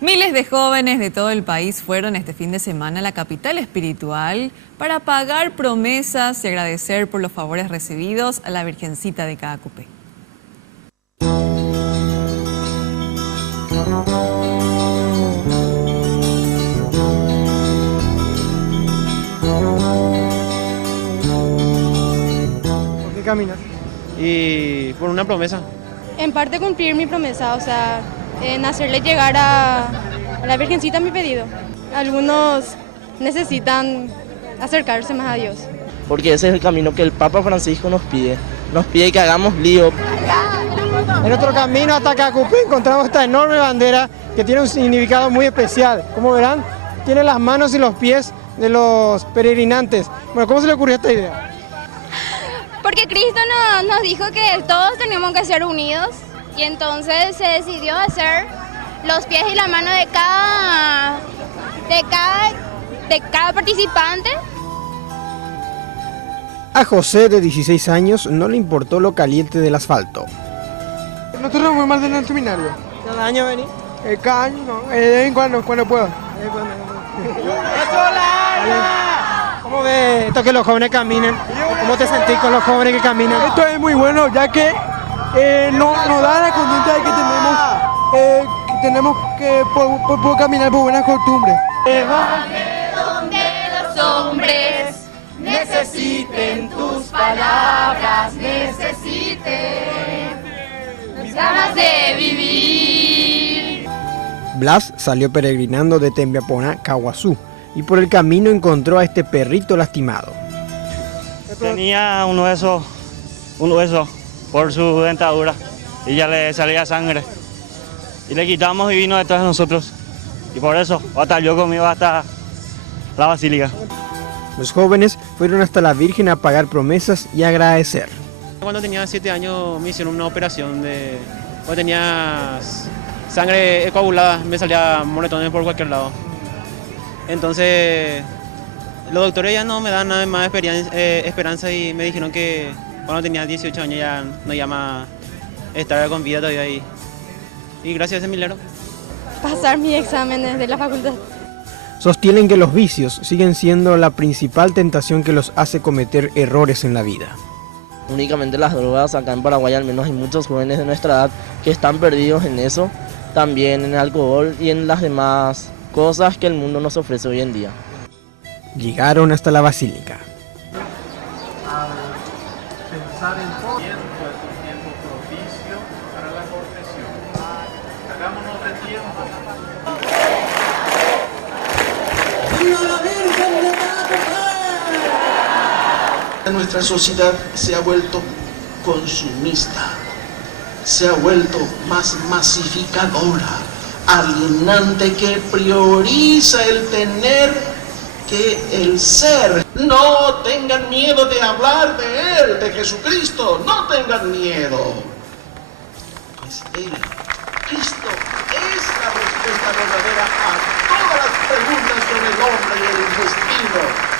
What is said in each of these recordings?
Miles de jóvenes de todo el país fueron este fin de semana a la capital espiritual para pagar promesas y agradecer por los favores recibidos a la Virgencita de Caacupé. ¿Por qué caminas? Y por una promesa. En parte cumplir mi promesa, o sea, en hacerle llegar a la Virgencita mi pedido. Algunos necesitan acercarse más a Dios. Porque ese es el camino que el Papa Francisco nos pide que hagamos lío. En nuestro camino hasta Caacupé encontramos esta enorme bandera que tiene un significado muy especial. Como verán, tiene las manos y los pies de los peregrinantes. Bueno, ¿cómo se le ocurrió esta idea? Porque Cristo nos dijo que todos tenemos que ser unidos y entonces se decidió hacer los pies y la mano de cada participante. A José, de 16 años, no le importó lo caliente del asfalto. Nosotros vamos mal del seminario. ¿Cada año venís? Cada año no, de vez en cuando puedo. ¿Cómo ves esto que los jóvenes caminen? ¿Cómo te sentís con los jóvenes que caminan? Esto es muy bueno, ya que nos da la conciencia de que tenemos que poder caminar por buenas costumbres. Donde los hombres necesiten tus palabras, necesiten mis ganas de vivir. Blas salió peregrinando de Tembiapona, Caguazú, y por el camino encontró a este perrito lastimado. Tenía un hueso por su dentadura y ya le salía sangre. Y le quitamos y vino detrás de nosotros. Y por eso batalló conmigo hasta la basílica. Los jóvenes fueron hasta la Virgen a pagar promesas y agradecer. Cuando tenía 7 años me hicieron una operación cuando tenía sangre coagulada, me salía moretones por cualquier lado. Entonces los doctores ya no me dan nada más esperanza y me dijeron que cuando tenía 18 años ya no iba a estar con vida todavía ahí. Y gracias a ese milagro. Pasar mis exámenes de la facultad. Sostienen que los vicios siguen siendo la principal tentación que los hace cometer errores en la vida. Únicamente las drogas, acá en Paraguay al menos hay muchos jóvenes de nuestra edad que están perdidos en eso, también en el alcohol y en las demás cosas que el mundo nos ofrece hoy en día. Llegaron hasta la basílica. Pensar en todo tiempo es un tiempo propicio para la confesión. Hagámonos de tiempo. Nuestra sociedad se ha vuelto consumista, se ha vuelto más masificadora, alienante, que prioriza el tener que el ser. No tengan miedo de hablar de Él, de Jesucristo, no tengan miedo. Pues Él, Cristo, es la respuesta verdadera a todas las preguntas sobre el hombre y el destino.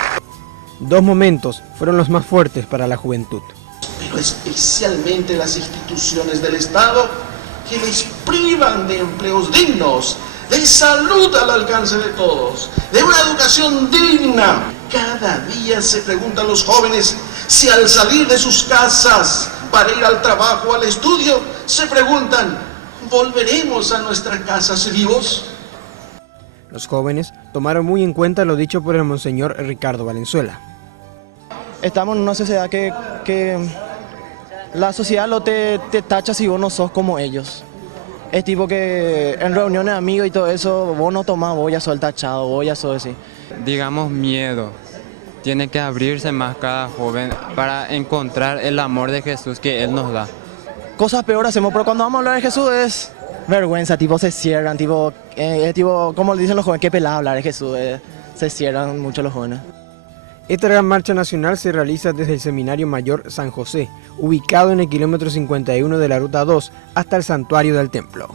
Dos momentos fueron los más fuertes para la juventud. Pero especialmente las instituciones del Estado, que les privan de empleos dignos, de salud al alcance de todos, de una educación digna. Cada día se preguntan los jóvenes si al salir de sus casas para ir al trabajo o al estudio, se preguntan, ¿volveremos a nuestras casas vivos? Los jóvenes tomaron muy en cuenta lo dicho por el monseñor Ricardo Valenzuela. Estamos en una sociedad que la sociedad lo te tacha si vos no sos como ellos. Es tipo que en reuniones de amigos y todo eso, vos no tomás, vos ya sos el tachado, vos ya sos así. Digamos miedo. Tiene que abrirse más cada joven para encontrar el amor de Jesús que Él nos da. Cosas peores hacemos, pero cuando vamos a hablar de Jesús es vergüenza, tipo se cierran, tipo como le dicen los jóvenes, qué pelada hablar de Jesús, se cierran mucho los jóvenes. Esta gran marcha nacional se realiza desde el Seminario Mayor San José, ubicado en el kilómetro 51 de la Ruta 2, hasta el Santuario del Templo.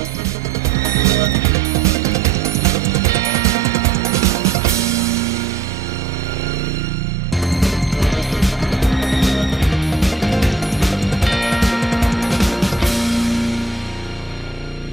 Chao.